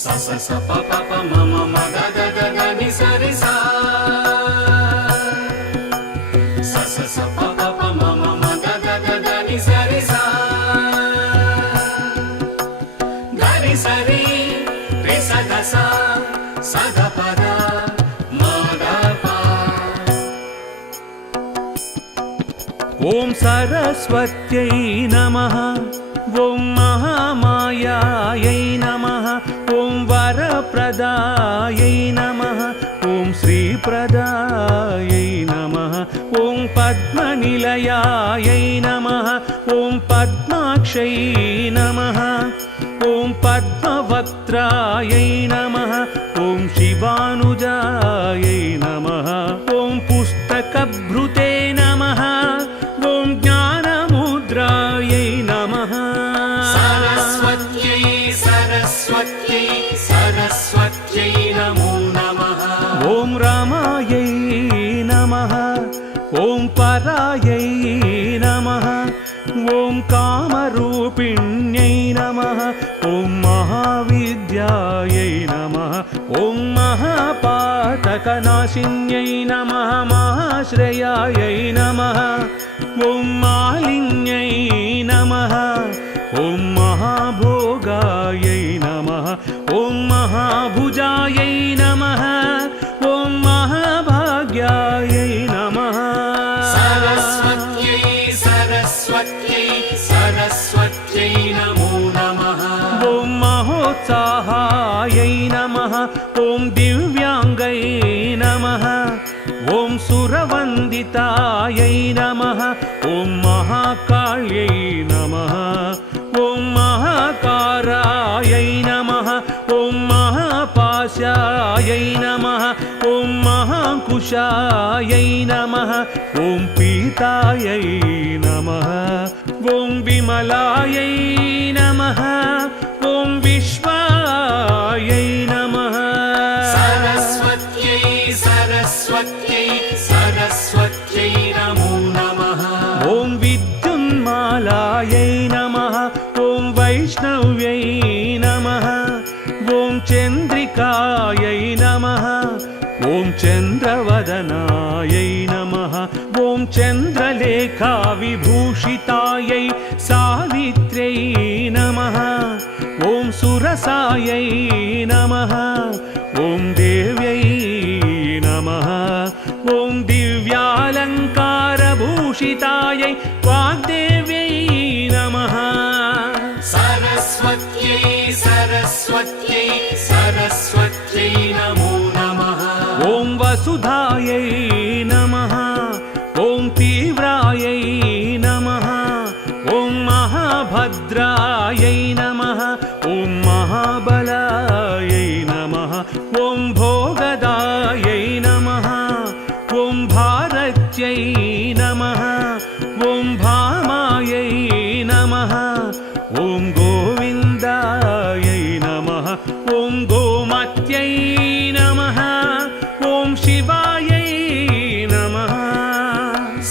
स स स प प प म म म द द द द नि स रि सा स स स प प प म म म द द द द नि स रि सा ग रि स रि रि स द सा स द प द म द प ఓం సరస్వత్యై నమః ఓం మహామాయాయై నమః ఓం వరప్రదాయై నమః ఓం శ్రీప్రదాయై నమః ఓం పద్మనిలయాయై నమః ఓం పద్మాక్షై నమః ఓం పద్మవక్త్రాయై నమః ఓం శివానుజాయై నమః ఓం పుస్తకభృతే నమః ఓం జ్ఞానముద్రాయై నమః सरस्वत्यै सरस्वत्यै सरस्वत्यै नमो नमः ఓం రామాయై నమః ఓం పరాయై నమః ఓం కామరూపిణ్యై నమః ఓం మహావిద్యాయై నమః ఓం మహాపాతకనాశిన్యై నమః మహాశ్రయాయై నమః ఓం మాలిన్యై నమః ఓం మహాభోగాయై నమః ఓం మహాభుజాయై నమః ఓం మహాభాగ్యాయై నమః सरस्वत्यै सरस्वत्यै सरस्वत्यै नमो नमः ఓం మహోత్సాహాయై నమః ఓం దివ్యాంగై నమః ఓం సురవందితాయై నమః ఓం మహాకాళ్యై నమః ఓం మహాకారాయై నమః ఓం మహాపాశాయై నమః ఓం మహాంకుశాయై నమః ఓం పీతాయై నమః ఓం విమలాయై నమః ఓం విశ్వాయై నమః सरस्वत्यै सरस्वत्यै सरस्वत्यै नमो नमः ఓం విద్యున్మాలాయై నమః ఓం వైష్ణవ్యై నమః ఓం చంద్రికాయై నమః ఓం చంద్రవదనాయై నమః ఓం చంద్రలేఖా విభూషితాయై సావిత్ర్యై నమః ఓం సురసాయై నమః ఓం దేవ్యై నమః ఓం దివ్యాలంకారభూషితాయై వాగ్దేవ్యై నమః सरस्वत्यै सरस्वत्यै सरस्वत्यै नमो नमः ఓం వసుధాయై నమః ఓం తీవ్రాయై నమః ఓం మహాభద్రాయై నమః ఓం మహాబలాయై నమః ఓం భోగదాయై నమః ఓం భారత్యై నమః ఓం భామాయై నమః ఓం గోవిందాయై నమః ఓం గోమత్యై నమః ఓం శివాయై నమః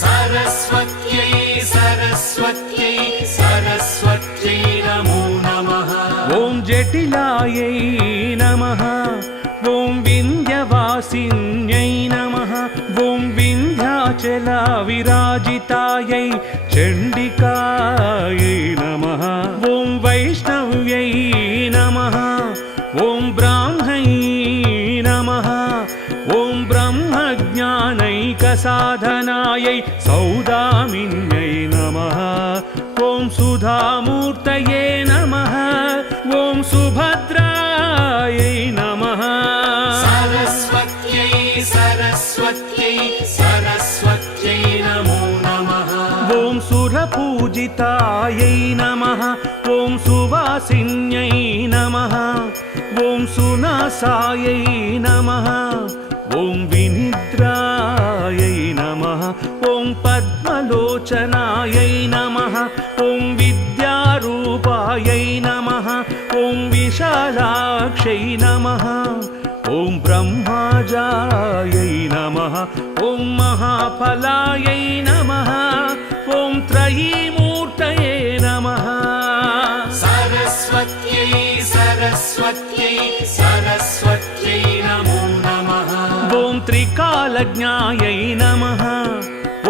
सरस्वत्यै सरस्वत्यै सरस्वत्यै नमो नमः ఓం జటిలాయై నమః ఓం వింధ్యవాసిన్యై నమః ఓం వింధ్యాచల విరాజితాయై చండికాయై నమః ఓం వైష్ణవ్యై నమః ఓం బ్రాహ్మై నమః ఓం బ్రహ్మజ్ఞానైకసాధనాయై సౌదామిన్యై నమః ఓం సుధామూర్తయే నమః ఓం సుభద్రాయై నమః सरस्वत्यै सरस्वत्यै सरस्वत्यै नमो नमः ఓం సురపూజితాయై నమః ఓం సువాసిన్యై నమః ఓం సునాసాయై నమః ఓం వినిద్రాయై నమః ఓం పద్మలోచనాయై నమః ఓం విద్యారూపాయై నమః ఓం విశాలాక్షై నమః ఓం బ్రహ్మాజాయై నమః ఓం మహాఫలాయై నమః ఓం త్రయీమూర్తయే నమః सरस्वत्यै सरस्वत्यै सरस्वत्यै सरस्वत्यै नमो नमः ॐ त्रिकालज्ञायै नमः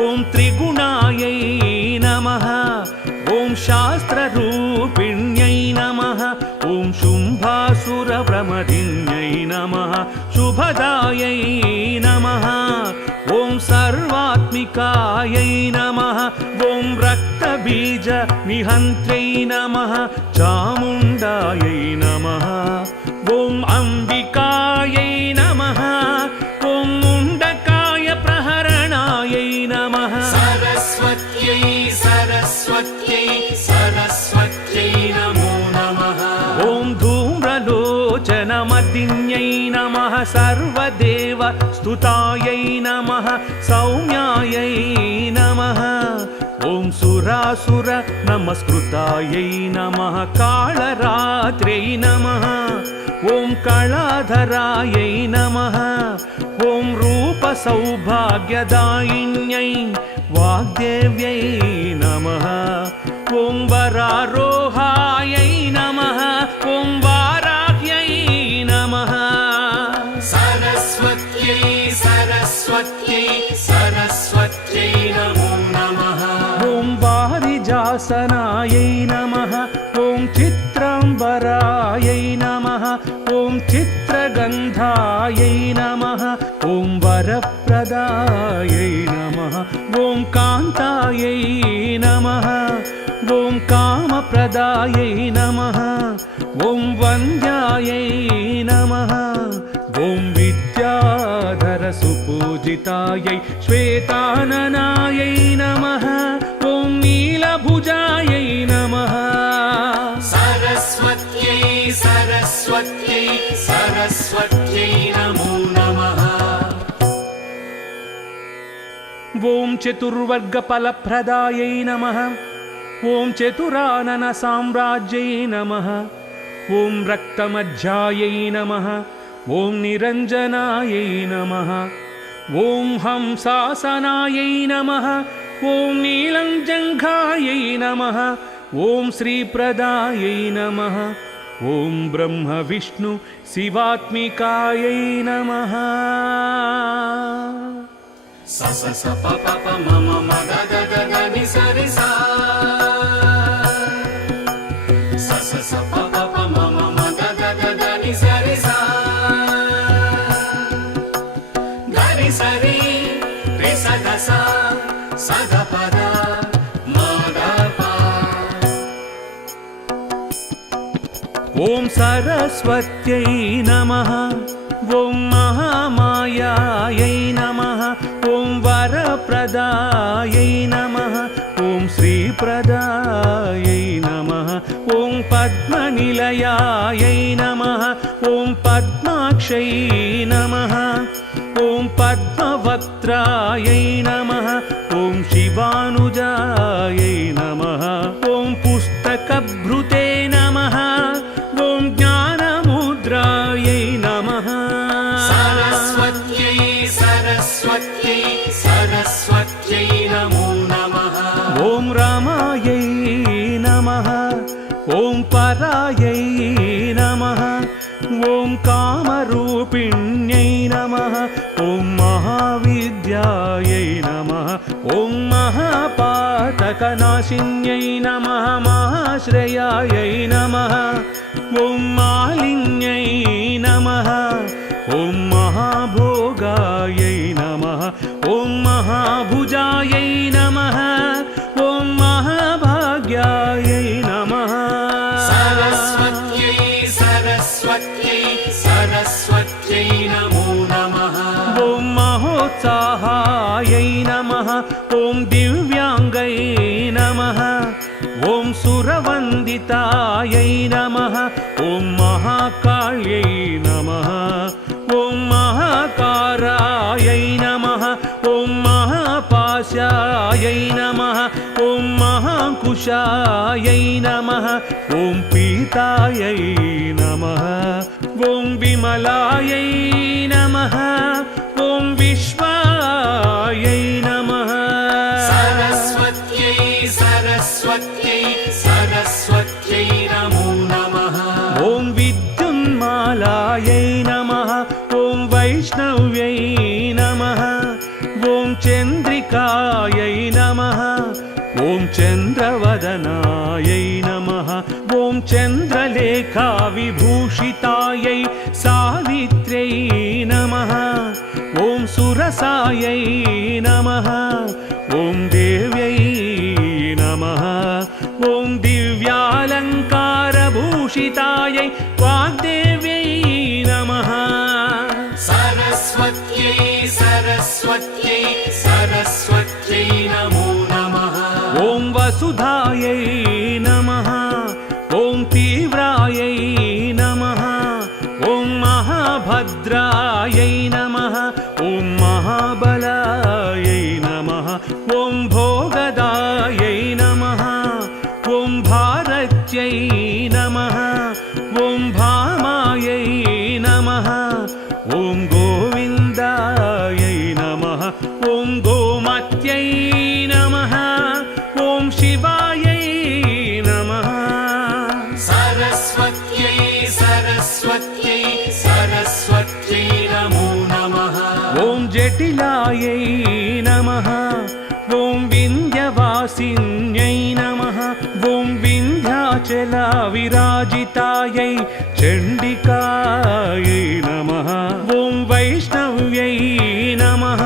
ॐ त्रिगुणायै नमः ॐ शास्त्ररूपिण्यै नमः ॐ शुम्भासुरप्रमदिन्यै नमः शुभदायै नमः ॐ सर्वात्मिकायै नमः ॐ रक्तबीजनिहन्त्र्यै नमः चामुण्डायै नमः ॐ अम्बिकायै नमः ॐ मुण्डकाय प्रहरणायै नमः सरस्वत्यै सरस्वत्यै सरस्वत्यै नमो नमः ॐ धूम्रलोचनमदिन्यै नमः सर्वदेव स्तुतायै नमः सौम्यायै नमः ॐ सुरासुर नमस्कृतायै नमः कालरात्र्यै नमः ॐ कलाधरायै नमः ॐ रूपसौभाग्यदायिन्यै वाग्देव्यै नमः ॐ वरारोहायै नमः ॐ वाराह्यै नमः सरस्वत्यै सरस्वत्यै सरस्वत्यै नमो नमः ॐ वारिजासनायै नमः ॐ चित्राम्बरायै नमः ॐ चित्रगन्धायै नमः ॐ वरप्रदायै नमः ॐ कान्तायै नमः ॐ कामप्रदायै नमः ॐ वन्द्यायै नमः ॐ विद्याधरसुपूजितायै श्वेताननायै नमः ॐ नीलभुजायै नमः सरस्वत्यै सरस्वत्यै सरस्वत्यै नमो नमः ॐ चतुर्वर्गफलप्रदायै नमः ॐ चतुराननसाम्राज्यै नमः ॐ रक्तमज्जायै नमः ॐ निरञ्जनायै नमः ॐ हंसासनायै नमः ॐ नीलञ्जङ्घायै नमः ॐ श्रीप्रदायै नमः ॐ ब्रह्मविष्णु शिवात्मिकायै नमः स स स प प प म म म द द द द नि स रि सा स स स प प प म म म द द द द नि स रि सा ग रि स रि रि स ग सा स ग प द म ग प ॐ सरस्वत्यै नमः ॐ महामायायै नमः ॐ वरप्रदायै नमः ॐ श्रीप्रदायै नमः ॐ पद्मनिलयायै नमः ॐ पद्माक्षै नमः ॐ पद्मवक्त्रायै नमः ॐ शिवानुजायै नमः ॐ पुस्तकभृते नमः ॐ ज्ञानमुद्रायै नमः सरस्वत्यै सरस्वत्यै सरस्वत्यै नमो नमः ॐ रामायै नमः ॐ परायै नमः ॐ कामरूपिण्यै नमः ॐ महाविद्यायै नमः ॐ महापातकनाशिन्यै नमः महाश्रयायै नमः ॐ मालिन्यै नमः ॐ महाभोगायै नमः ॐ महाभुजायै नमः ॐ महाभाग्यायै नमः सरस्वत्यै सरस्वत्यै सरस्वत्यै नमो नमः ॐ महोत्साहायै नमः ॐ दिव्याङ्गै नमः ॐ सुरवन्दितायै नमः ॐ महाकाल्यै नमः ॐ महाकारायै नमः ॐ महापाशायै नमः ॐ महाकुशायै नमः ॐ पीतायै नमः ॐ विमलायै नमः ॐ विश्वायै नमः सरस्वत्यै सरस्वत्यै सरस्वत्यै नमो नमः ॐ विद्युन्मा वैष्णव्यै नमः ॐ चन्द्रिकायै नमः ॐ चन्द्रवदनायै नमः ॐ चन्द्रलेखाविभूषितायै सावित्र्यै नमः ॐ सुरसायै नमः ॐ देव्यै नमः ॐ दिव्यालङ्कारभूषितायै वाग्देव्यै नमः सरस्वत्यै सरस्वत्यै सरस्वत्यै नमो नमः ॐ वसुधायै नमः ॐ तीव्रायै नमः ॐ महाभद्रायै नमः ॐ महाबलायै नमः ॐ भोगदायै नमः ॐ भारत्यै नमः ॐ भामायै नमः ॐ गोविन्दायै नमः ॐ गोमत्यै नमः ॐ शिवायै नमः सरस्वत्यै सरस्वत्यै सरस्वत्यै नमो नमः ॐ जटिलायै नमः ॐ विन्ध्यवासिन्यै नमः ॐ विन्ध्याचलविराजितायै चण्डिकायै नमः ॐ वैष्णव्यै नमः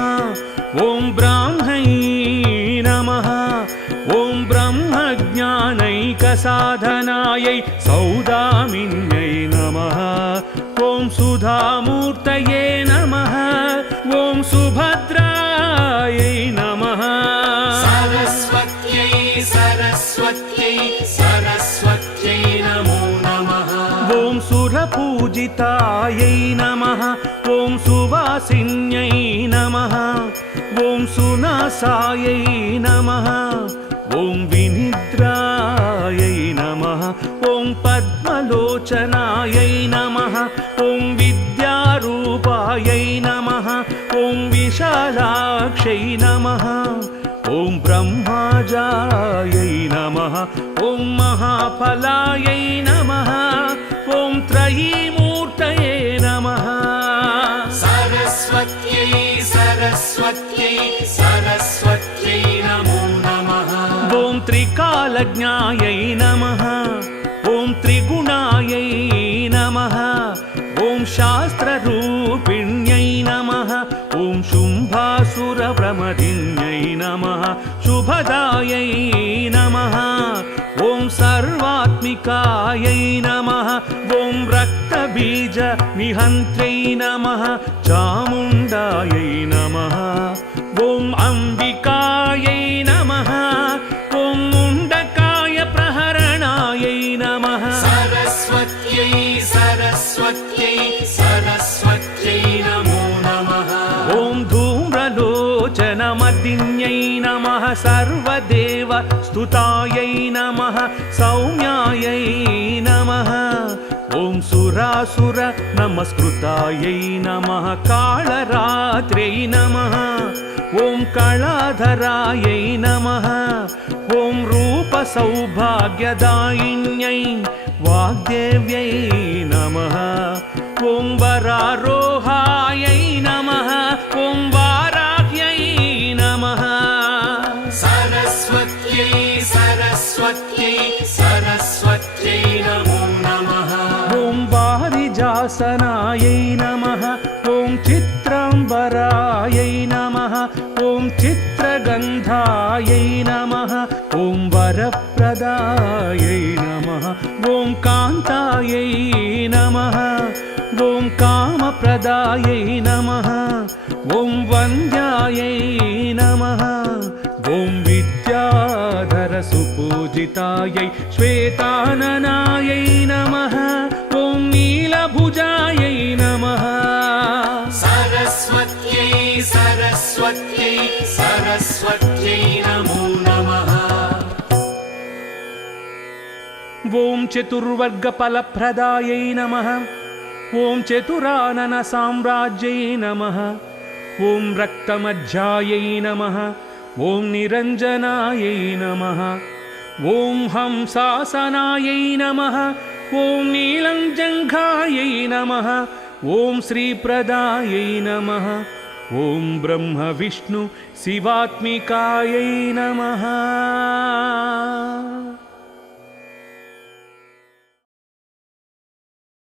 ॐ ब्राह्मै नमः ॐ ब्रह्मज्ञानैकसाधनायै सौदामिन्यै नमः ॐ सुधामूर्तये नमः ॐ सुभद्रायै नमः सरस्वत्यै सरस्वत्यै सरस्वत्यै नमो नमः ॐ सुरपूजितायै नमः ॐ सुवासिन्यै नमः ॐ सुनासायै नमः ॐ विनिद्रायै नमः ॐ पद्मलोचनायै नमः ॐ विद्यारूपायै नमः ॐ विशालाक्षै नमः ॐ ब्रह्माजायै नमः ॐ महाफलायै नमः ॐ त्रयीमूर्तये नमः सरस्वत्यै सरस्वत्यै सरस्वत्यै नमो नमः ॐ त्रिकालज्ञायै नमः ॐ त्रिगुणायै नमः ॐ शास्त्ररूपिण्यै नमः ॐ शुम्भासुरप्रमदिन्यै नमः शुभदायै नमः ॐ सर्वात्मिकायै नमः ॐ रक्तबीजनिहन्त्र्यै नमः चामुण्डायै नमः ॐ अम्बिकायै नमः ॐ मुण्डकाय प्रहरणायै नमः सरस्वत्यै सरस्वत्यै सरस्वत्यै नमो नमः ॐ धूम्रलोचनमदिन्यै नमः सर्वदेव स्तुतायै नमः सौम्यायै नमः ॐ सुरासुर नमस्कृतायै नमः कालरात्र्यै नमः ॐ कलाधरायै नमः ॐ रूपसौभाग्यदायिन्यै वाग्देव्यै नमः ॐ वरारोहायै नमः ॐ वाराह्यै नमः सरस्वत्यै सरस्वत्यै सरस्वत्यै नमो नमः ॐ वारिजासनायै नमः ॐ चित्राम्बरायै नमः ॐ चित्रगन्धायै नमः ॐ वरप्रदायै नमः ॐ कान्तायै नमः ॐ कामप्रदायै नमः ॐ वन्द्यायै नमः ॐ विद्याधरसुपूजितायै श्वेताननायै नमः ॐ नीलभुजायै नमः सरस्वत्यै सरस्वत्यै सरस्वत्यै नमो नमः ॐ चतुर्वर्गफलप्रदायै नमः ॐ चतुराननसाम्राज्यै नमः ॐ रक्तमज्जायै नमः ॐ निरञ्जनायै नमः ॐ हंसासनायै नमः ॐ नीलञ्जङ्घायै नमः ॐ श्रीप्रदायै नमः ॐ ब्रह्म विष्णु शिवात्मिकायै नमः।